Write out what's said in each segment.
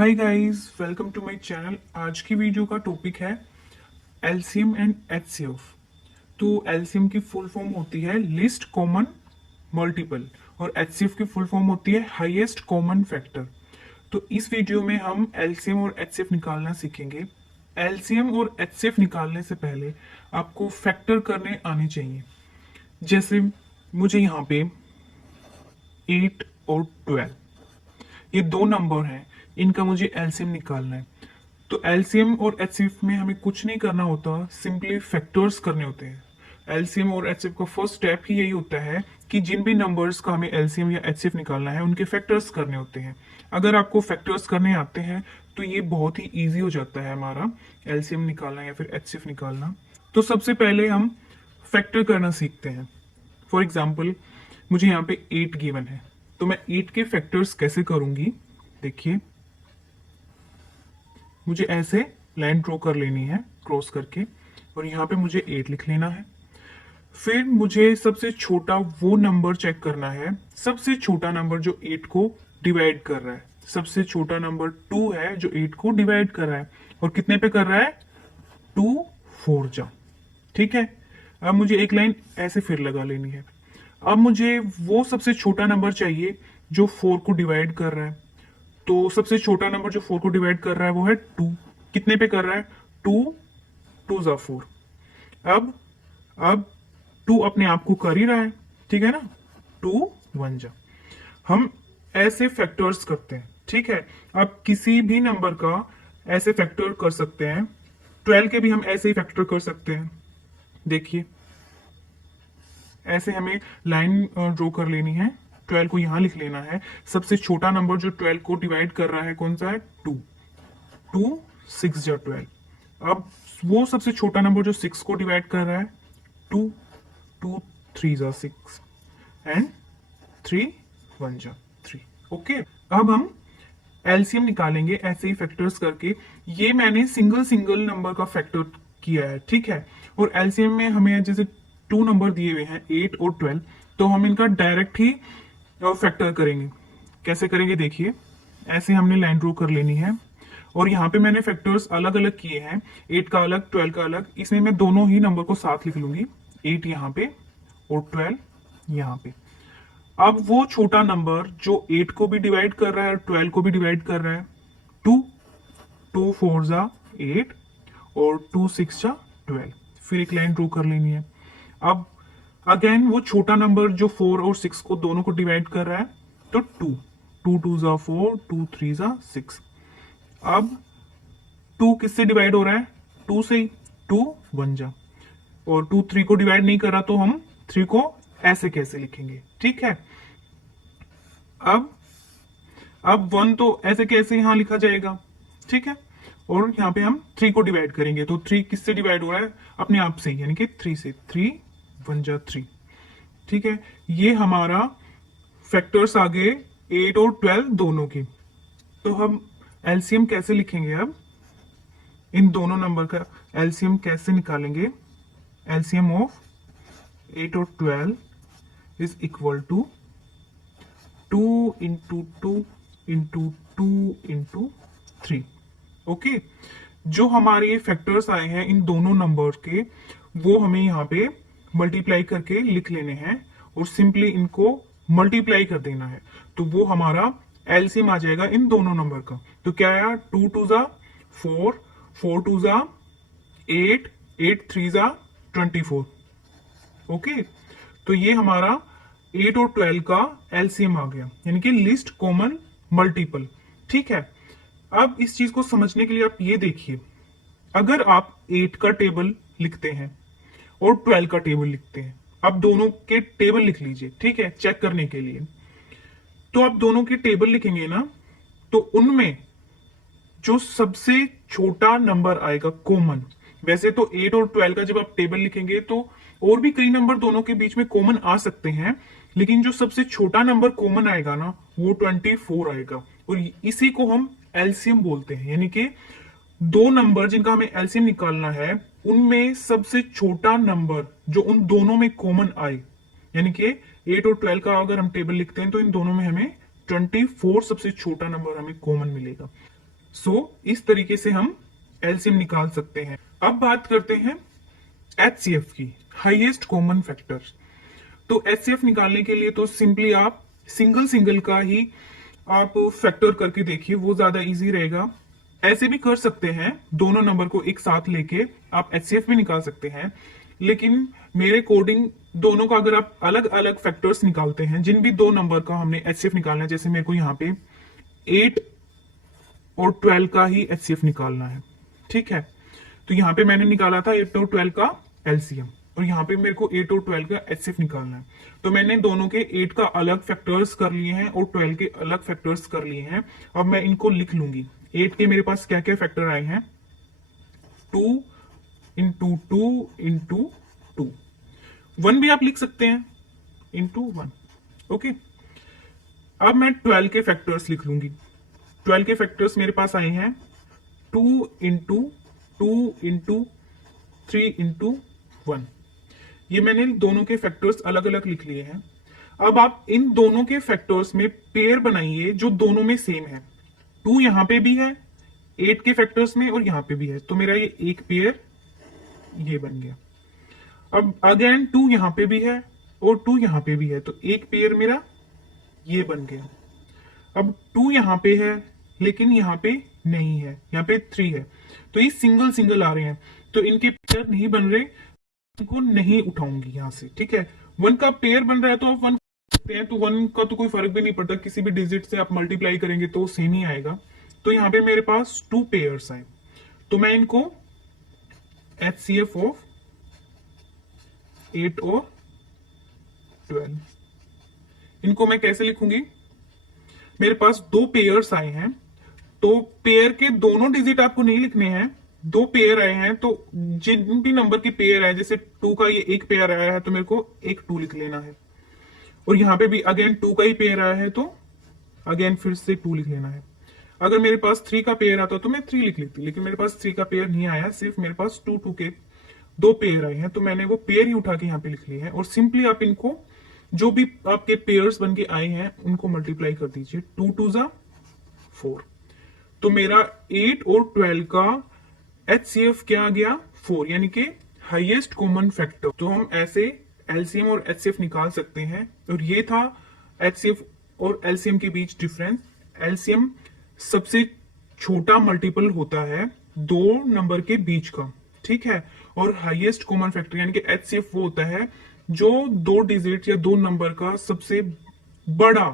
Hi guys, welcome to my channel. आज की video का टॉपिक है एलसीएम एंड एचसीएफ। तो एलसीएम की फुल फॉर्म होती है लिस्ट कॉमन मल्टीपल और एचसीएफ की फुल फॉर्म होती है हाईएस्ट कॉमन फैक्टर। तो इस वीडियो में हम एलसीएम और एचसीएफ निकालना सीखेंगे। एलसीएम और एचसीएफ निकालने से पहले आपको फैक्टर करने आने चाहिए। जैसे मुझे यहाँ पे 8 और 12 ये दो नंबर हैं, इनका मुझे एलसीएम निकालना है। तो एलसीएम और एचसीएफ में हमें कुछ नहीं करना होता, सिंपली फैक्टर्स करने होते हैं। एलसीएम और एचसीएफ का फर्स्ट स्टेप ही यही होता है कि जिन भी नंबर्स का हमें एलसीएम या एचसीएफ निकालना है उनके फैक्टर्स करने होते हैं। अगर आपको फैक्टर्स करने आते हैं तो ये बहुत ही ईजी हो जाता है हमारा एलसीएम निकालना या फिर एचसीएफ निकालना। तो सबसे पहले हम फैक्टर करना सीखते हैं। फॉर एग्जाम्पल मुझे यहाँ पे 8 गिवन है, तो मैं 8 के फैक्टर्स कैसे करूंगी। देखिए, मुझे ऐसे लाइन ड्रॉ कर लेनी है क्रॉस करके और यहाँ पे मुझे 8 लिख लेना है। फिर मुझे सबसे छोटा वो नंबर चेक करना है, सबसे छोटा नंबर जो 8 को डिवाइड कर रहा है। सबसे छोटा नंबर 2 है जो 8 को डिवाइड कर रहा है और कितने पे कर रहा है, 2 4 जा। ठीक है, अब मुझे एक लाइन ऐसे फिर लगा लेनी है। अब मुझे वो सबसे छोटा नंबर चाहिए जो 4 को डिवाइड कर रहा है। तो सबसे छोटा नंबर जो 4 को डिवाइड कर रहा है वो है 2। कितने पे कर रहा है, 2 2 जा 4। अब 2 अपने आप को कर ही रहा है, ठीक है ना, 2 1 जा। हम ऐसे फैक्टर्स करते हैं, ठीक है। आप किसी भी नंबर का ऐसे फैक्टर कर सकते हैं। 12 के भी हम ऐसे ही फैक्टर कर सकते हैं। देखिए, ऐसे हमें लाइन ड्रॉ कर लेनी है, 12 को यहां लिख लेना है। सबसे छोटा नंबर जो 12 को डिवाइड कर रहा है कौन सा है, 2 2 6 जा 12। अब वो सबसे छोटा नंबर जो 6 को डिवाइड कर रहा है, 2 2 3 जा 6 एंड 3 1 जा 3। ओके, अब हम एलसीएम निकालेंगे ऐसे ही फैक्टर्स करके। ये मैंने सिंगल सिंगल नंबर का फैक्टर किया है, ठीक है। और एलसीएम में हमें जैसे 2 नंबर दिए हुए हैं 8 और 12, तो हम इनका डायरेक्ट ही फैक्टर करेंगे। कैसे करेंगे, देखिए, ऐसे हमने लाइन ड्रॉ कर लेनी है और यहाँ पे मैंने फैक्टर्स अलग अलग किए हैं, 8 का अलग 12 का अलग। इसमें मैं दोनों ही नंबर को साथ लिख लूंगी, 8 यहाँ पे और 12 यहाँ पे। अब वो छोटा नंबर जो 8 को भी डिवाइड कर रहा है और 12 को भी डिवाइड कर रहा है, 2 2 4 जा 8 और 2 6 जा 12। फिर एक लाइन ड्रॉ कर लेनी है। अब अगेन वो छोटा नंबर जो 4 और 6 को दोनों को डिवाइड कर रहा है, तो 2 2 2 जा 4 2 3 जा 6। अब 2 किससे डिवाइड हो रहा है, 2 से ही, 2 1 जा। और 2 3 को डिवाइड नहीं कर रहा, तो हम 3 को ऐसे कैसे लिखेंगे, ठीक है। अब 1 तो ऐसे कैसे यहां लिखा जाएगा, ठीक है। और यहाँ पे हम 3 को डिवाइड करेंगे, तो 3 किससे डिवाइड हो रहा है, अपने आप से, यानी कि 3 से, 3 1 जा 3। ठीक है, ये हमारा फैक्टर्स आ गए 8 और 12 दोनों की। तो हम एलसीएम कैसे लिखेंगे, अब इन दोनों नंबर का एलसीएम कैसे निकालेंगे। एलसीएम ऑफ 8 और 12 is equal to 2 into 2 into 2 into 3। Okay, जो हमारे ये फैक्टर्स आए हैं इन दोनों नंबर के, वो हमें यहाँ पे मल्टीप्लाई करके लिख लेने हैं और सिंपली इनको मल्टीप्लाई कर देना है। तो वो हमारा एलसीएम आ जाएगा इन दोनों नंबर का। तो क्या आया, 2 2 जा 4 4 2 जा 8 8 3 जा 24। ओके, तो ये हमारा 8 और 12 का एलसीएम आ गया, यानी कि लिस्ट कॉमन मल्टीपल। ठीक है, अब इस चीज को समझने के लिए आप ये देखिए, अगर आप 8 का टेबल लिखते हैं और 12 का टेबल लिखते हैं, आप दोनों के टेबल लिख लीजिए, ठीक है, चेक करने के लिए। तो आप दोनों के टेबल लिखेंगे ना, तो उनमें जो सबसे छोटा नंबर आएगा कॉमन, वैसे तो 8 और 12 का जब आप टेबल लिखेंगे तो और भी कई नंबर दोनों के बीच में कॉमन आ सकते हैं, लेकिन जो सबसे छोटा नंबर कॉमन आएगा ना, वो 24 आएगा। और इसी को हम एलसीएम बोलते हैं, यानी कि दो नंबर जिनका हमें एलसीएम निकालना है, उनमें सबसे छोटा नंबर जो उन दोनों में कॉमन आए, यानी कि 8 और 12 का अगर हम टेबल लिखते हैं तो इन दोनों में हमें 24 सबसे छोटा नंबर हमें कॉमन मिलेगा। इस तरीके से हम एलसीएम निकाल सकते हैं। अब बात करते हैं एचसीएफ की, हाईएस्ट कॉमन फैक्टर। तो एचसीएफ निकालने के लिए तो सिंपली आप सिंगल सिंगल का ही आप फैक्टर करके देखिए, वो ज्यादा इजी रहेगा। ऐसे भी कर सकते हैं, दोनों नंबर को एक साथ लेके आप एचसीएफ भी निकाल सकते हैं, लेकिन मेरे कोडिंग दोनों का अगर आप अलग अलग फैक्टर्स निकालते हैं, जिन भी दो नंबर का हमने एचसीएफ निकालना है, जैसे मेरे को यहाँ पे 8 और 12 का ही एचसीएफ निकालना है, ठीक है। तो यहाँ पे मैंने निकाला था 8 और 12 का एलसीएम, और यहाँ पे मेरे को 8 और 12 का एचसीएफ निकालना है। तो मैंने दोनों के 8 का अलग फैक्टर्स कर लिए हैं और 12 के अलग फैक्टर्स कर लिए हैं। अब मैं इनको लिख लूंगी। 8 के मेरे पास क्या क्या फैक्टर आए हैं, 2 इंटू 2 इंटू 2, 1 भी आप लिख सकते हैं, इंटू 1। ओके, अब मैं 12 के फैक्टर्स लिख लूंगी। 12 के फैक्टर्स मेरे पास आए हैं 2 इंटू 2 इंटू 3 इंटू 1। ये मैंने दोनों के फैक्टर्स अलग अलग लिख लिए हैं। अब आप इन दोनों के फैक्टर्स में पेयर बनाइए जो दोनों में सेम है। 2 यहां पे भी है 8 के फैक्टर्स में, और यहां पे भी है, तो मेरा ये एक पेयर ये बन गया। अब अगेन 2 यहां पे भी है और 2 यहां पे भी है, तो एक पेयर मेरा ये बन गया। अब 2 यहां पे है लेकिन यहां पे नहीं है, यहां पे 3 है, तो ये सिंगल सिंगल आ रहे हैं, तो इनके पेयर नहीं बन रहे, इनको नहीं उठाऊंगी यहां से, ठीक है। 1 का पेयर बन रहा है तो आप 1 करते हैं, तो 1 का तो कोई फर्क भी नहीं पड़ता, किसी भी डिजिट से आप मल्टीप्लाई करेंगे तो सेम ही आएगा। तो यहाँ पे मेरे पास 2 पेयर्स आए, तो मैं इनको एचसीएफ ऑफ 8 और 12, इनको मैं कैसे लिखूंगी, मेरे पास 2 पेयर्स आए हैं, तो पेयर के दोनों डिजिट आपको नहीं लिखने हैं, 2 पेयर आए हैं, तो जिन भी नंबर की पेयर है, जैसे 2 का ये एक पेयर आया है तो मेरे को एक 2 लिख लेना है, और यहां पे भी अगेन 2 का ही पेयर आया है तो अगेन फिर से 2 लिख लेना है। अगर मेरे पास 3 का पेयर आता तो मैं 3 लिख लेती, लेकिन मेरे पास 3 का पेयर नहीं आया, सिर्फ मेरे पास 2 2 के 2 पेयर आए हैं, तो मैंने वो पेयर ही उठा के यहाँ पे लिख लिए हैं। और सिंपली आप इनको जो भी आपके पेयर्स बन के आए हैं उनको मल्टीप्लाई कर दीजिए, 2 2 जा 4, तो मेरा 8 और 12 का एचसीएफ क्या आ गया, 4, यानी कि हाईएस्ट कॉमन फैक्टर। तो हम ऐसे एलसीएम और एचसीएफ निकाल सकते हैं, और ये था एचसीएफ और एलसीएम के बीच डिफरेंस। एलसीएम सबसे छोटा मल्टीपल होता है 2 नंबर के बीच का, ठीक है, और हाईएस्ट कॉमन फैक्टर यानी कि एचसीएफ वो होता है जो 2 डिजिट या 2 नंबर का सबसे बड़ा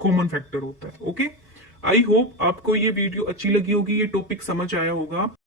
कॉमन फैक्टर होता है। ओके, आई होप आपको ये वीडियो अच्छी लगी होगी, ये टॉपिक समझ आया होगा।